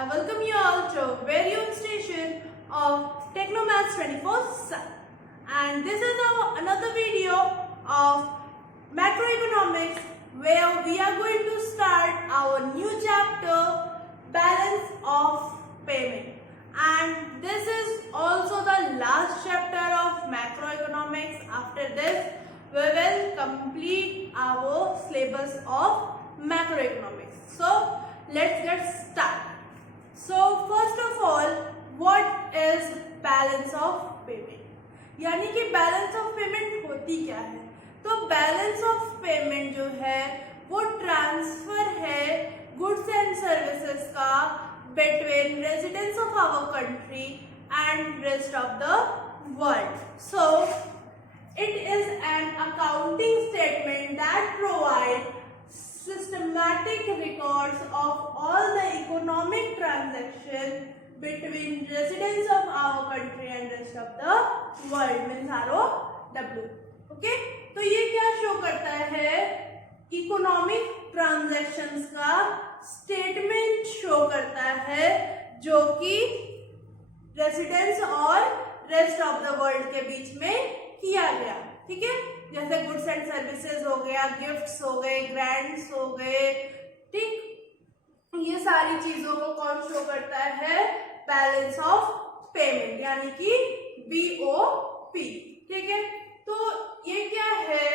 I welcome you all to very own station of Technomaths 24/7, and this is another video of macroeconomics where we are going to start our new chapter, balance of payment, and this is also the last chapter of macroeconomics. After this we will complete our syllabus of macroeconomics. So let's get started. So first of all, what is balance of payment? यानी कि balance of payment होती क्या है? तो balance of payment जो है वो transfer है गुड्स एंड सर्विसेज का between residents of our country and rest of the world. So it is an accounting statement that provides systematic records of all the economic transactions between residents of our country and rest of the world, means ROW. Okay, तो ये क्या show करता है? Economic transactions का statement show करता है जो कि रेसिडेंट्स और रेस्ट ऑफ द वर्ल्ड के बीच में किया गया. ठीक है, जैसे गुड्स एंड सर्विसेज हो गया, गिफ्ट्स हो गए, ग्रांट्स हो गए. ठीक, ये सारी चीजों को कौन शो करता है? बैलेंस ऑफ पेमेंट यानी कि BOP. ठीक है, तो ये क्या है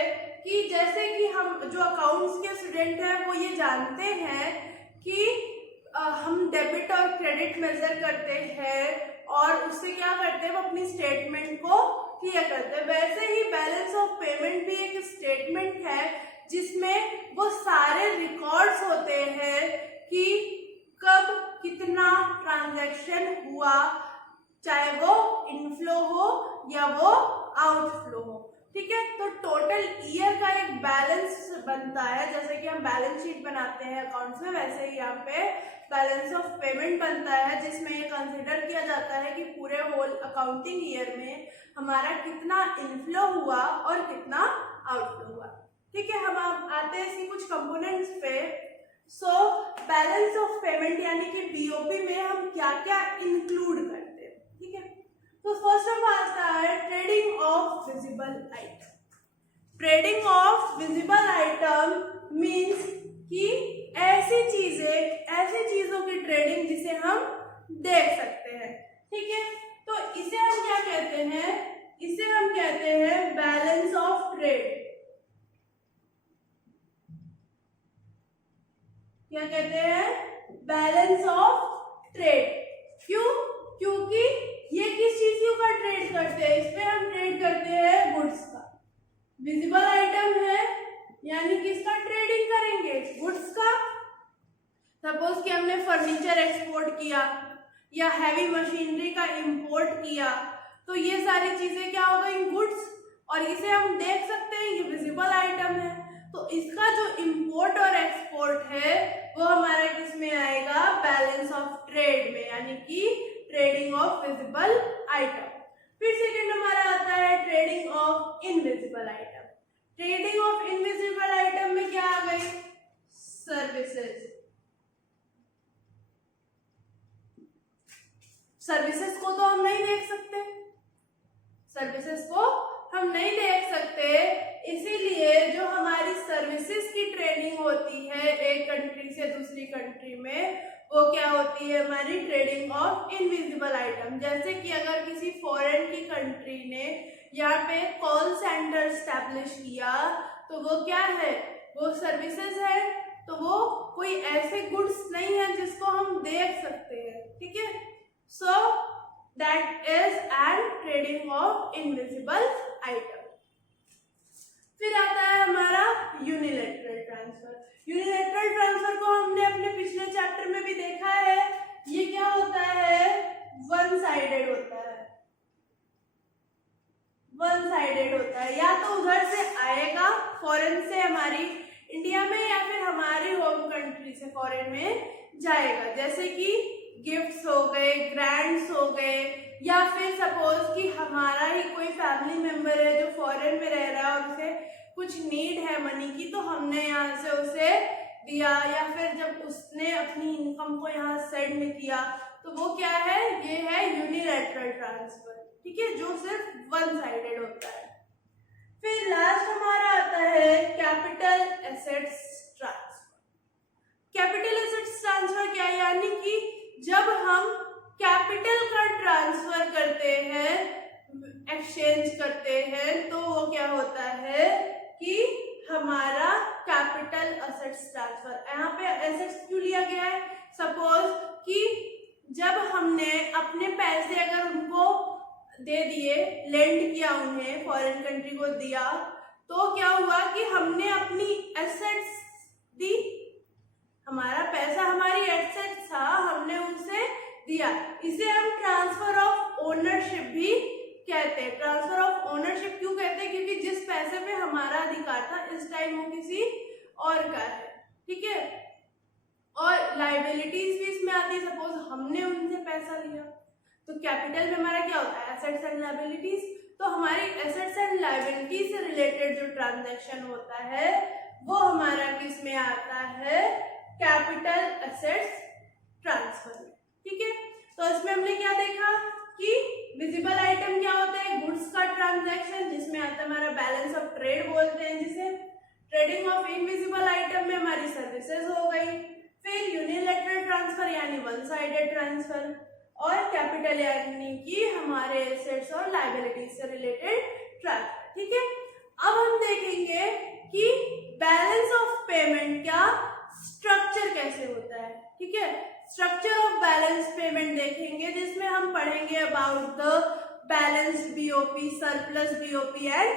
कि जैसे कि हम जो अकाउंट्स के स्टूडेंट हैं वो ये जानते हैं कि हम डेबिट और क्रेडिट मेजर करते हैं और उससे क्या करते हैं, वो अपनी स्टेटमेंट को क्लियर करते हैं. वैसे ही बैलेंस ऑफ पेमेंट भी एक स्टेटमेंट है जिसमें वो सारे रिकॉर्ड्स होते हैं कि कब कितना ट्रांजैक्शन हुआ, चाहे वो इनफ्लो हो या वो आउटफ्लो हो. ठीक है, तो टोटल ईयर का एक बैलेंस बनता है. जैसे कि हम बैलेंस शीट बनाते हैं अकाउंट्स में, वैसे ही यहाँ पे बैलेंस ऑफ पेमेंट बनता है जिसमें ये कंसिडर किया जाता है कि पूरे होल अकाउंटिंग ईयर में हमारा कितना इनफ्लो हुआ और कितना आउटफ्लो हुआ. ठीक है, हम आते हैं इसकी कुछ कंपोनेंट्स पे. सो बैलेंस ऑफ पेमेंट यानी कि BOP में हम क्या क्या इंक्लूड करते हैं. ठीक है, तो फर्स्ट ऑफ ऑल आता है trading of visible item. Trading of visible item means कि ऐसी चीजों की ट्रेडिंग जिसे हम देख सकते हैं. ठीक है, तो इसे हम क्या कहते हैं? इसे हम कहते हैं बैलेंस ऑफ ट्रेड. क्या कहते हैं? Balance of trade. क्यों? क्योंकि ये किस चीजों का ट्रेड करते हैं? इस पे हम ट्रेड करते हैं गुड्स का. विजिबल आइटम है यानी किसका ट्रेडिंग करेंगे? गुड्स का. सपोज कि हमने फर्नीचर एक्सपोर्ट किया या हैवी मशीनरी का इंपोर्ट किया, तो ये सारी चीजें क्या हो गई? गुड्स. और इसे हम देख सकते हैं, ये विजिबल आइटम है. तो इसका जो इंपोर्ट और एक्सपोर्ट है वो हमारा किस में आएगा? बैलेंस ऑफ ट्रेड में, यानी कि ट्रेडिंग ऑफ विजिबल आइटम. फिर सेकेंड हमारा आता है trading of invisible item. Trading of invisible item में क्या आ गई? सर्विसेज. सर्विसेज को तो हम नहीं देख सकते, सर्विसेज को हम नहीं देख सकते, इसीलिए जो हमारी सर्विसेज की ट्रेडिंग होती है एक कंट्री से दूसरी कंट्री में, वो क्या होती है? हमारी ट्रेडिंग ऑफ इनविजिबल आइटम. जैसे कि अगर किसी फॉरेन की कंट्री ने यहाँ पे कॉल सेंटर स्टैब्लिश किया तो वो क्या है? वो सर्विसेज है. तो वो कोई ऐसे गुड्स नहीं है जिसको हम देख सकते हैं. ठीक है, so that is an trading of invisible item. फिर आता है हमारा यूनिलैटरल ट्रांसफर. यूनिलैटरल ट्रांसफर को हमने अपने पिछले चैप्टर में भी देखा है. ये क्या होता है? वन साइडेड होता है. वन साइडेड होता है, या तो उधर से आएगा फॉरेन से हमारी इंडिया में, या फिर हमारी होम कंट्री से फॉरेन में जाएगा. जैसे कि गिफ्ट्स हो गए, ग्रांट्स हो गए, या फिर सपोज कि हमारा ही कोई फैमिली मेंबर है जो फॉरेन में रह रहा है और उसे कुछ नीड है मनी की, तो हमने यहाँ से उसे दिया या फिर जब उसने अपनी इनकम को यहाँ सेंड किया, तो वो क्या है, ये है यूनिलैटरल ट्रांसफर, ठीक है, जो सिर्फ वन साइडेड होता है। फिर लास्ट हमारा आता है capital assets transfer. Capital assets transfer क्या है, यानी कि जब हम कैपिटल का ट्रांसफर करते हैं, एक्सचेंज करते हैं, तो वो क्या होता है कि हमारा कैपिटल एसेट्स ट्रांसफर। यहाँ पे एसेट्स क्यों लिया गया है, सपोज कि जब हमने अपने पैसे अगर उनको दे दिए, लेंड किया उन्हें, फॉरेन कंट्री को दिया, तो क्या हुआ कि हमने अपनी एसेट्स दी, हमारा पैसा हमारी एसेट था, हमने उसे दिया। इसे हम ट्रांसफर ऑफ ओनरशिप भी कहते हैं। ट्रांसफर ऑफ ओनरशिप क्यों कहते हैं, क्योंकि जिस पैसे पे हमारा अधिकार था इस टाइम वो किसी और का है, ठीक है। और लाइबिलिटीज भी इसमें आती है, सपोज हमने उनसे पैसा लिया, तो कैपिटल में हमारा क्या होता है, एसेट्स एंड लाइबिलिटीज। तो हमारी एसेट्स एंड लाइबिलिटीज से रिलेटेड जो ट्रांजैक्शन होता है वो हमारा किस में आता है, कैपिटल एसेट्स ट्रांसफर में, ठीक है। तो इसमें हमने क्या देखा कि विजिबल आइटम क्या होता है, गुड्स का ट्रांजैक्शन, जिसमें आता है हमारा बैलेंस ऑफ ट्रेड बोलते हैं जिसे। ट्रेडिंग ऑफ इनविजिबल आइटम में हमारी सर्विसेज हो गई। फिर यूनिलैटरल ट्रांसफर यानी वन साइडेड ट्रांसफर, और कैपिटल यानी कि हमारे एसेट्स और लायबिलिटीज से रिलेटेड ट्रांसफर, ठीक है। अब हम देखेंगे कि बैलेंस ऑफ पेमेंट का स्ट्रक्चर कैसे होता है, ठीक है। स्ट्रक्चर ऑफ बैलेंस पेमेंट देखेंगे, जिसमें हम पढ़ेंगे about the balance BOP, surplus BOP and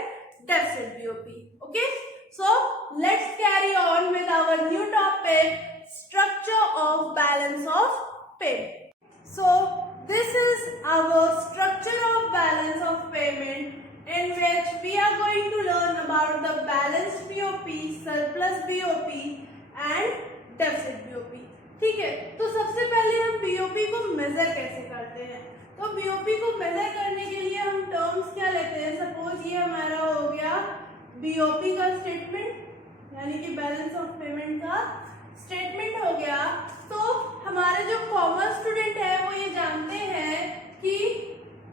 deficit BOP. Okay, so let's carry on with our new topic, structure of balance of payment. So this is our structure of balance of payment, in which we are going to learn about the balanced BOP, surplus BOP and deficit BOP, ठीक है। तो सबसे पहले हम BOP को major कैसे करते हैं, तो BOP को मेजर करने के लिए हम टर्म्स क्या लेते हैं, सपोज ये हमारा हो गया BOP का स्टेटमेंट, यानी कि बैलेंस ऑफ पेमेंट का स्टेटमेंट हो गया। तो हमारे जो कॉमर्स स्टूडेंट है वो ये जानते हैं कि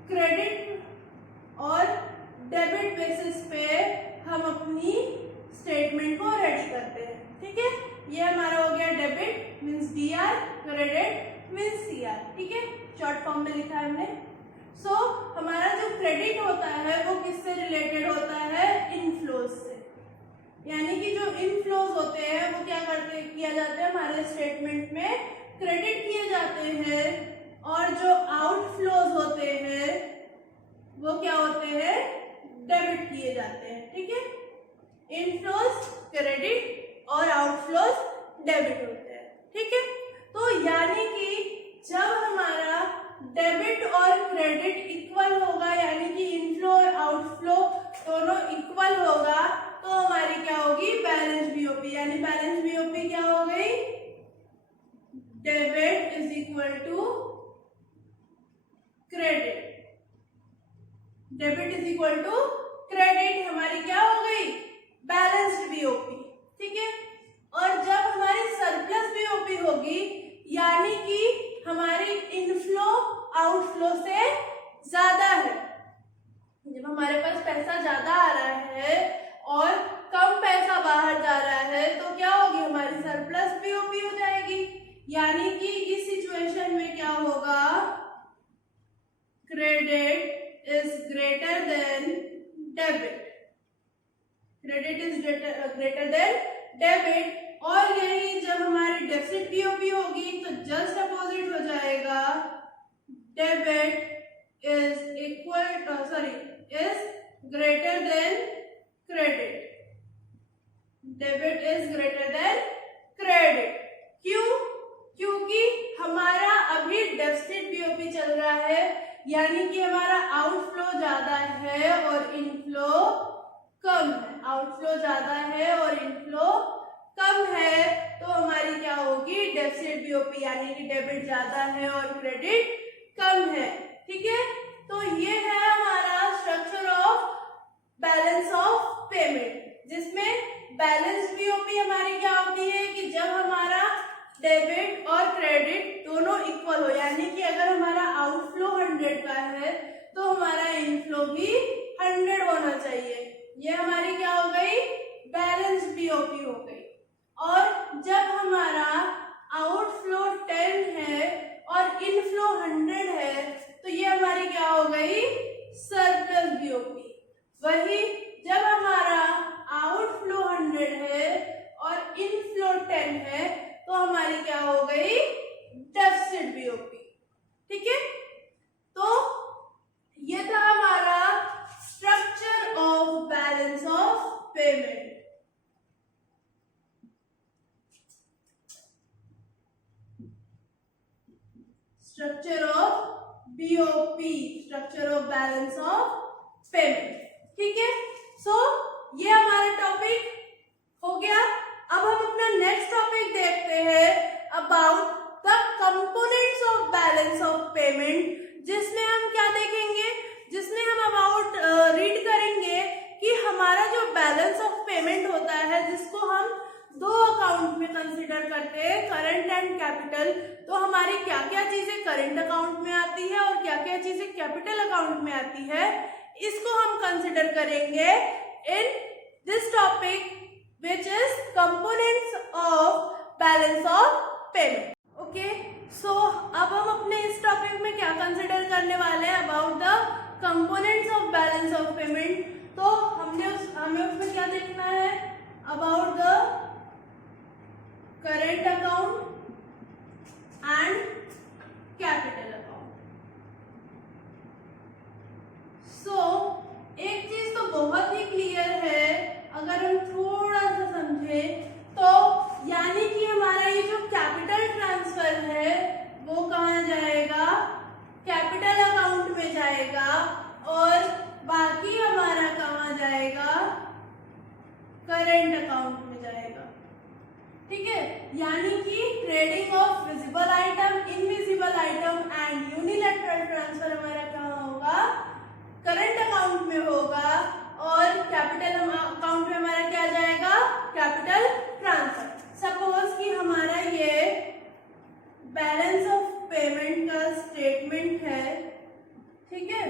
क्रेडिट और डेबिट बेसिस पे हम अपनी स्टेटमेंट को रेडी करते हैं, ठीक है। ये हमारा हो गया debit means DR, credit means CR, ठीक है, शॉर्ट फॉर्म में लिखा है हमने। सो हमारा जो क्रेडिट होता है वो किससे रिलेटेड होता है, इनफ्लोज से, यानी कि जो इनफ्लोज होते हैं वो क्या किया जाता है, हमारे स्टेटमेंट में क्रेडिट किए जाते हैं, और जो आउटफ्लोज होते हैं वो क्या होते हैं, डेबिट किए जाते हैं, ठीक है। इनफ्लोज क्रेडिट और आउटफ्लोज डेबिट होते हैं, ठीक है। तो यानी कि जब हमारा डेबिट और क्रेडिट इक्वल होगा, यानी कि इनफ्लो और आउटफ्लो दोनों इक्वल होगा, तो हमारी क्या होगी, बैलेंस बीओपी, यानी बैलेंस बीओपी क्या हो गई, debit is equal to credit, debit is equal to credit हमारी क्या हो गई, बैलेंस्ड बीओपी, ठीक है। और जब हमारी सरप्लस बीओपी होगी, यानी कि हमारी इनफ्लो आउटफ्लो से ज्यादा है, जब हमारे पास पैसा ज्यादा आ रहा है और कम पैसा बाहर जा रहा है, तो क्या होगी, हमारी सरप्लस बीओपी हो जाएगी। यानी कि इस सिचुएशन में क्या होगा, credit is greater than debit, credit is greater than debit. और यही जब हमारी डेफिसिट बीओपी होगी तो जस्ट अपोजिट हो जाएगा, debit is greater than credit, debit is greater than credit. क्यों, क्योंकि हमारा अभी डेफिसिट बीओपी चल रहा है, यानी कि हमारा आउटफ्लो ज्यादा है और इनफ्लो कम है, आउटफ्लो ज्यादा है और इनफ्लो कम है, तो हमारी क्या होगी, डेफिसिट बीओपी, यानी कि डेबिट ज्यादा है और क्रेडिट कम है, ठीक है। तो ये है हमारा structure of balance of payment. जिसमें बैलेंस बीओपी हमारी क्या होती है कि जब हमारा डेबिट और क्रेडिट दोनों इक्वल हो, यानी कि अगर हमारा आउटफ्लो 100 का है तो हमारा इनफ्लो भी 100 होना चाहिए। ये हमारी क्या हो गई, बैलेंस बीओपी हो गई। और जब हमारा आउटफ्लो 10 है और इनफ्लो 100 है तो ये हमारी क्या हो गई, सरप्लस बीओपी। वही जब हमारा आउटफ्लो 100 है और इनफ्लो 10 है तो हमारी क्या हो गई, डेफिसिट बीओपी। ठीक है, तो ये था हमारा structure of balance of payment. Structure of BOP, structure of balance of payment. ठीक है, सो ये हमारा टॉपिक हो गया। अब हम अपना नेक्स्ट टॉपिक देखते हैं about the components of balance of payment, जिसमें हम क्या देखेंगे, जिसमें हम अबाउट रीड करेंगे कि हमारा जो बैलेंस ऑफ पेमेंट होता है, जिसको हम दो अकाउंट में कंसीडर करते हैं, करंट एंड कैपिटल। तो हमारी क्या क्या चीजें करंट अकाउंट में आती है और क्या क्या चीजें कैपिटल अकाउंट में आती है, इसको हम कंसीडर करेंगे in this topic which is components of balance of payment. Okay, so अब हम अपने इस टॉपिक में क्या कंसिडर करने वाले हैं about the components of balance of payment. तो हमें उसमें क्या देखना है, about the current account and capital account. So एक चीज तो बहुत ही क्लियर है, अगर हम थोड़ा सा समझे तो, यानी कि हमारा ये जो कैपिटल ट्रांसफर है वो कहाँ जाएगा, कैपिटल अकाउंट में जाएगा, और बाकी हमारा कहाँ जाएगा, करंट अकाउंट में जाएगा। ठीक है, यानी कि trading of visible item, invisible item and unilateral transfer हमारा कहाँ होगा, करंट अकाउंट में होगा, और कैपिटल अकाउंट में हमारा क्या जाएगा, कैपिटल ट्रांसफर। सपोज कि हमारा ये बैलेंस ऑफ पेमेंट का स्टेटमेंट है, ठीक है,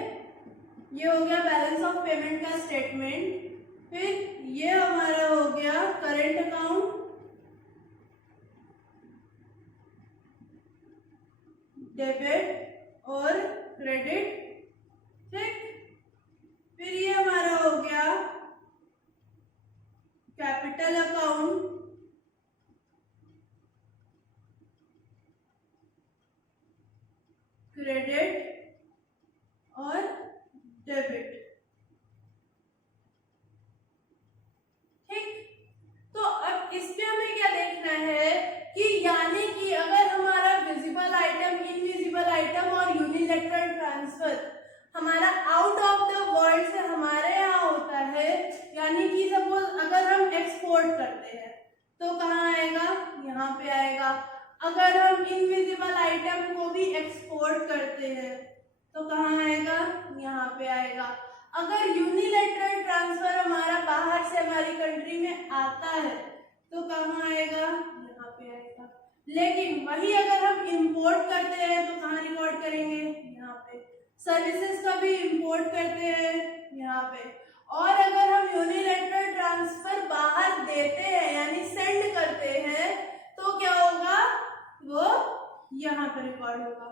ये हो गया बैलेंस ऑफ पेमेंट का स्टेटमेंट। फिर ये हमारा हो गया करंट अकाउंट, डेबिट और क्रेडिट। ठीक, फिर ये हमारा हो गया कैपिटल अकाउंट, क्रेडिट और डेबिट। ठीक, तो अब इसमें हमें क्या देखना है कि यानी कि अगर हमारा विजिबल आइटम, इनविजिबल आइटम और यूनिलैटरल ट्रांसफर हमारा आउट ऑफ द वर्ल्ड से हमारे यहाँ होता है, यानी कि सपोज अगर हम एक्सपोर्ट करते हैं तो कहाँ आएगा, यहाँ पे आएगा। अगर हम इनविजिबल आइटम को भी एक्सपोर्ट करते हैं तो कहाँ आएगा, यहाँ पे आएगा। अगर यूनिलैटरल ट्रांसफर हमारा बाहर से हमारी कंट्री में आता है तो कहाँ आएगा, यहाँ पे आएगा। लेकिन वही अगर हम इंपोर्ट करते हैं तो कहाँ रिकॉर्ड करेंगे, यहाँ पे। सर्विसेज का भी इंपोर्ट करते हैं यहाँ पे। और अगर हम यूनिलैटरल ट्रांसफर बाहर देते हैं यानी सेंड करते हैं तो क्या होगा, वो यहाँ पे रिकॉर्ड होगा।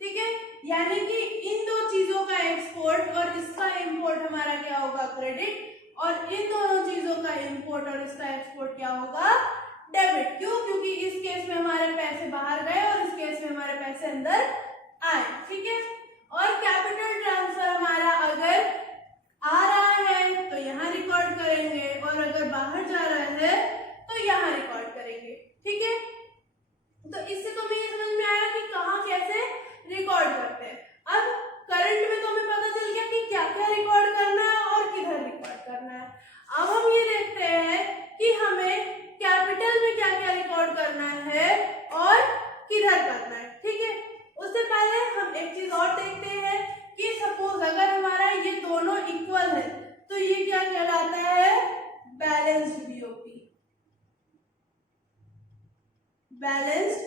ठीक है, यानी कि इन दो चीजों का एक्सपोर्ट और इसका इंपोर्ट हमारा क्या होगा, क्रेडिट, और इन दोनों चीजों का इंपोर्ट और इसका एक्सपोर्ट क्या होगा, डेबिट। क्यों, क्योंकि इस केस में हमारे पैसे बाहर गए और इस केस में हमारे पैसे अंदर आए। ठीक है, और कैपिटल ट्रांसफर हमारा अगर आ रहा है तो यहाँ रिकॉर्ड करेंगे और अगर बाहर जा रहा है तो यहाँ रिकॉर्ड करेंगे। ठीक है, तो इससे तो हमें ये समझ में आया कि कहाँ कैसे रिकॉर्ड करते हैं। अब करंट में तो हमें पता चल गया कि क्या क्या रिकॉर्ड करना है और किधर रिकॉर्ड करना है। अब हम ये देखते हैं कि हमें कैपिटल में क्या क्या रिकॉर्ड करना है और किधर करना है। ठीक है, उससे पहले हम एक चीज और देखते हैं कि सपोज अगर हमारा ये दोनों इक्वल है तो ये क्या कहलाता है, बैलेंस्ड बीओपी, बैलेंस्ड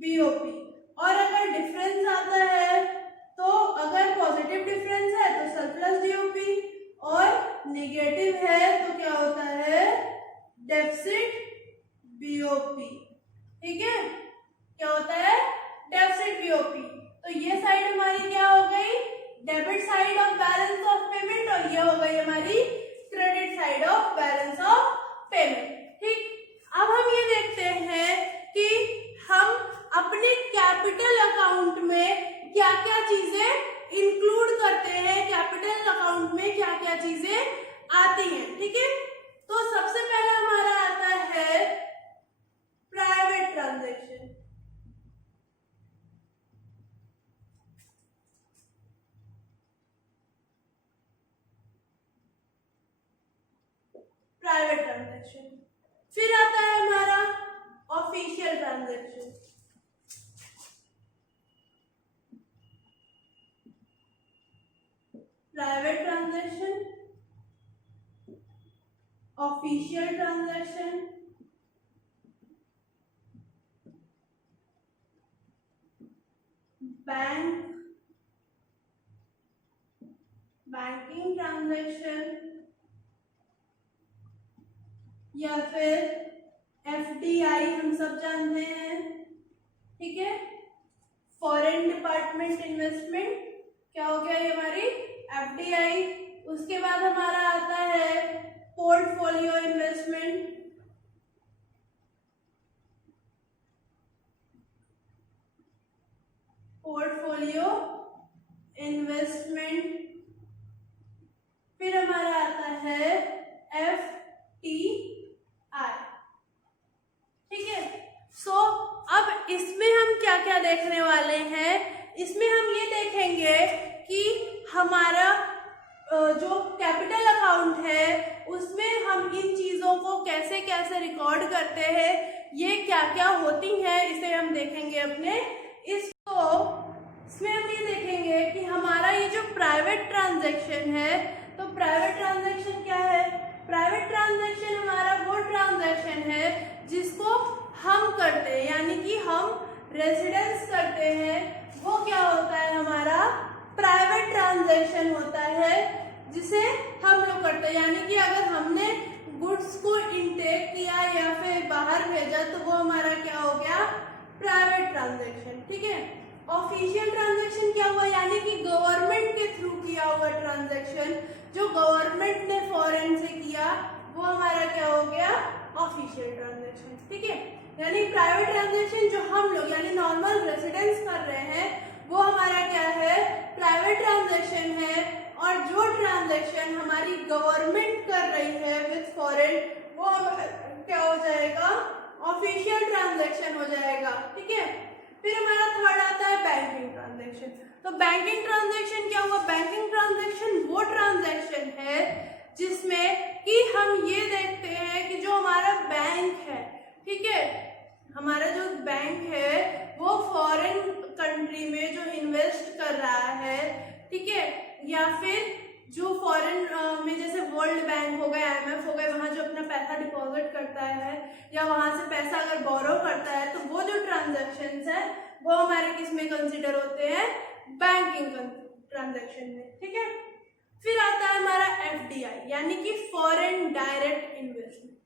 बीओपी। और अगर डिफरेंस आता है तो अगर पॉजिटिव डिफरेंस है तो सरप्लस डीओपी और नेगेटिव है तो क्या होता है, डेफिसिट बीओपी। ठीक है, क्या होता है, डेफिसिट बीओपी। तो ये साइड हमारी क्या हो गई, debit side of balance of payment, और ये हो गई हमारी credit side of balance of payment. ठीक, अब हम ये देखते हैं कि हम अपने कैपिटल अकाउंट में क्या क्या चीजें इंक्लूड करते हैं, कैपिटल अकाउंट में क्या क्या चीजें आती हैं। ठीक है, तो सबसे पहला हमारा आता है प्राइवेट ट्रांजैक्शन। Private transaction. फिर आता है हमारा official transaction. Private transaction, official transaction, banking transaction, या फिर एफडीआई हम सब जानते हैं। ठीक है, फॉरेन डिपार्टमेंट इन्वेस्टमेंट, क्या हो गया ये हमारी एफडीआई। उसके बाद हमारा आता है पोर्टफोलियो इन्वेस्टमेंट, पोर्टफोलियो इन्वेस्टमेंट। फिर हमारा आता है एफटीआई। ठीक है, सो अब इसमें हम क्या क्या देखने वाले हैं, इसमें हम ये देखेंगे कि हमारा जो कैपिटल अकाउंट है उसमें हम इन चीजों को कैसे कैसे रिकॉर्ड करते हैं, ये क्या क्या होती हैं, इसे हम देखेंगे अपने इसमें हम ये देखेंगे कि हमारा ये जो प्राइवेट ट्रांजैक्शन है, तो प्राइवेट ट्रांजैक्शन क्या है, प्राइवेट ट्रांजैक्शन हमारा वो ट्रांजैक्शन है जिसको हम करते हैं, यानी कि हम रेजिडेंस करते हैं, वो क्या होता है, हमारा प्राइवेट ट्रांजैक्शन होता है जिसे हम लोग करते हैं। यानी कि अगर हमने गुड्स को इनटेक किया या फिर बाहर भेजा तो वो हमारा क्या हो गया, प्राइवेट ट्रांजैक्शन। ठीक है, ऑफिशियल ट्रांजैक्शन क्या हुआ, यानी कि गवर्नमेंट के थ्रू किया हुआ ट्रांजैक्शन, जो गवर्नमेंट ने फॉरेन से किया, वो हमारा क्या हो गया, ऑफिशियल ट्रांजैक्शन। ठीक है, यानी प्राइवेट ट्रांजैक्शन जो हम लोग यानी नॉर्मल रेजिडेंस कर रहे हैं वो हमारा क्या है, प्राइवेट ट्रांजैक्शन है। और जो ट्रांजैक्शन हमारी गवर्नमेंट कर रही है विद फॉरेन, वो क्या हो जाएगा, ऑफिशियल ट्रांजैक्शन हो जाएगा। ठीक है, फिर हमारा थर्ड आता है बैंकिंग ट्रांजैक्शन। तो बैंकिंग ट्रांजैक्शन क्या हुआ, बैंकिंग ट्रांजैक्शन वो ट्रांजैक्शन है जिसमें कि हम ये देखते हैं कि जो हमारा बैंक है, ठीक है, हमारा जो बैंक है वो फॉरेन कंट्री में जो इन्वेस्ट कर रहा है, ठीक है, या फिर जो फॉरेन में जैसे वर्ल्ड बैंक हो गए, IMF हो गए, वहाँ जो अपना पैसा डिपॉजिट करता है या वहाँ से पैसा अगर बोरो करता है, तो वो जो ट्रांजैक्शंस है वो हमारे किस में कंसिडर होते हैं, बैंकिंग ट्रांजैक्शन में। ठीक है, फिर आता है हमारा FDI यानी कि foreign direct investment.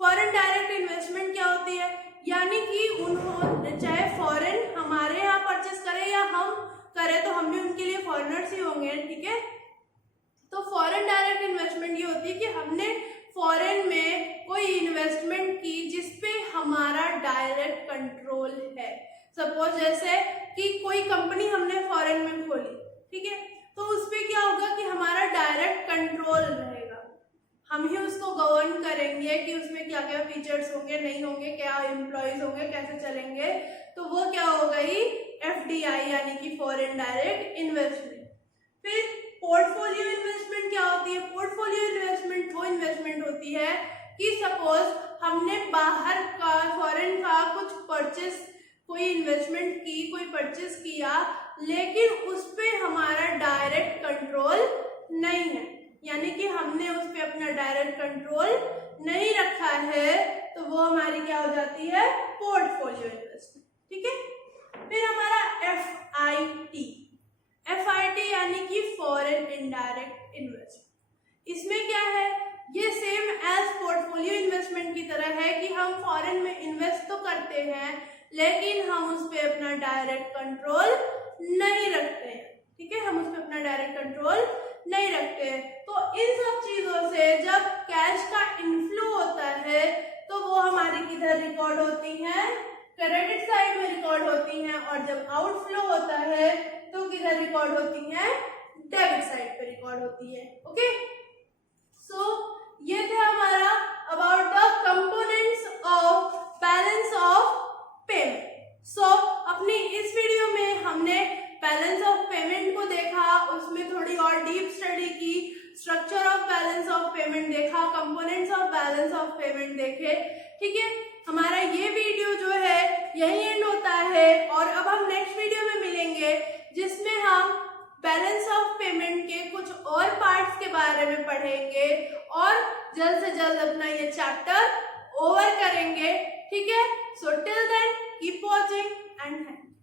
Foreign direct investment क्या होती है, यानी कि उन्होंने चाहे फॉरेन हमारे यहाँ परचेस करे या हम करें तो हम भी उनके लिए फॉरेनर्स ही होंगे। ठीक है, तो फॉरेन डायरेक्ट इन्वेस्टमेंट ये होती है कि हमने फॉरेन में कोई इन्वेस्टमेंट की जिसपे हमारा डायरेक्ट कंट्रोल है। सपोज जैसे कि कोई कंपनी हमने फॉरेन में खोली, ठीक है, तो उसपे क्या होगा कि हमारा डायरेक्ट कंट्रोल रहेगा, हम ही उसको गवर्न करेंगे कि उसमें क्या क्या फीचर्स होंगे, नहीं होंगे, क्या एम्प्लॉयज होंगे, कैसे चलेंगे, तो वो क्या हो गई, FDI यानी कि फॉरेन डायरेक्ट इन्वेस्टमेंट। फिर पोर्टफोलियो इन्वेस्टमेंट क्या होती है, पोर्टफोलियो इन्वेस्टमेंट वो इन्वेस्टमेंट होती है कि सपोज हमने बाहर का फॉरेन का कुछ परचेस, कोई इन्वेस्टमेंट की, कोई परचेस किया, लेकिन उस पे हमारा डायरेक्ट कंट्रोल नहीं है, यानी कि हमने उस पे अपना डायरेक्ट कंट्रोल नहीं रखा है तो वो हमारी क्या हो जाती है, पोर्टफोलियो इन्वेस्टमेंट। ठीक है, फिर हमारा FIT यानी कि फॉरेन इनडायरेक्ट इन्वेस्टमेंट। इसमें क्या है, ये सेम एज पोर्टफोलियो इन्वेस्टमेंट की तरह है कि हम फॉरेन में इन्वेस्ट तो करते हैं लेकिन हम उस पर अपना डायरेक्ट कंट्रोल नहीं रखते हैं। ठीक है, हम उस पर अपना डायरेक्ट कंट्रोल नहीं रखते हैं। तो इन सब चीजों से जब कैश का इनफ्लो होता है तो वो हमारी किधर रिकॉर्ड होती हैं, क्रेडिट साइड में रिकॉर्ड होती हैं, और जब आउटफ्लो होता है तो किधर रिकॉर्ड होती हैं, डेबिट साइड पे रिकॉर्ड होती है। ओके, सो ये थे हमारा about the components of balance of payment. So अपनी इस वीडियो में हमने बैलेंस ऑफ पेमेंट को देखा, उसमें थोड़ी और डीप स्टडी की, structure of balance of payment देखा, components of balance of payment देखे। ठीक है, हमारा ये वीडियो जो है यही एंड होता है और अब हम नेक्स्ट वीडियो में मिलेंगे जिसमें हम बैलेंस ऑफ पेमेंट के कुछ और पार्ट्स के बारे में पढ़ेंगे और जल्द से जल्द अपना ये चैप्टर ओवर करेंगे। ठीक है, so till then keep watching and thank you.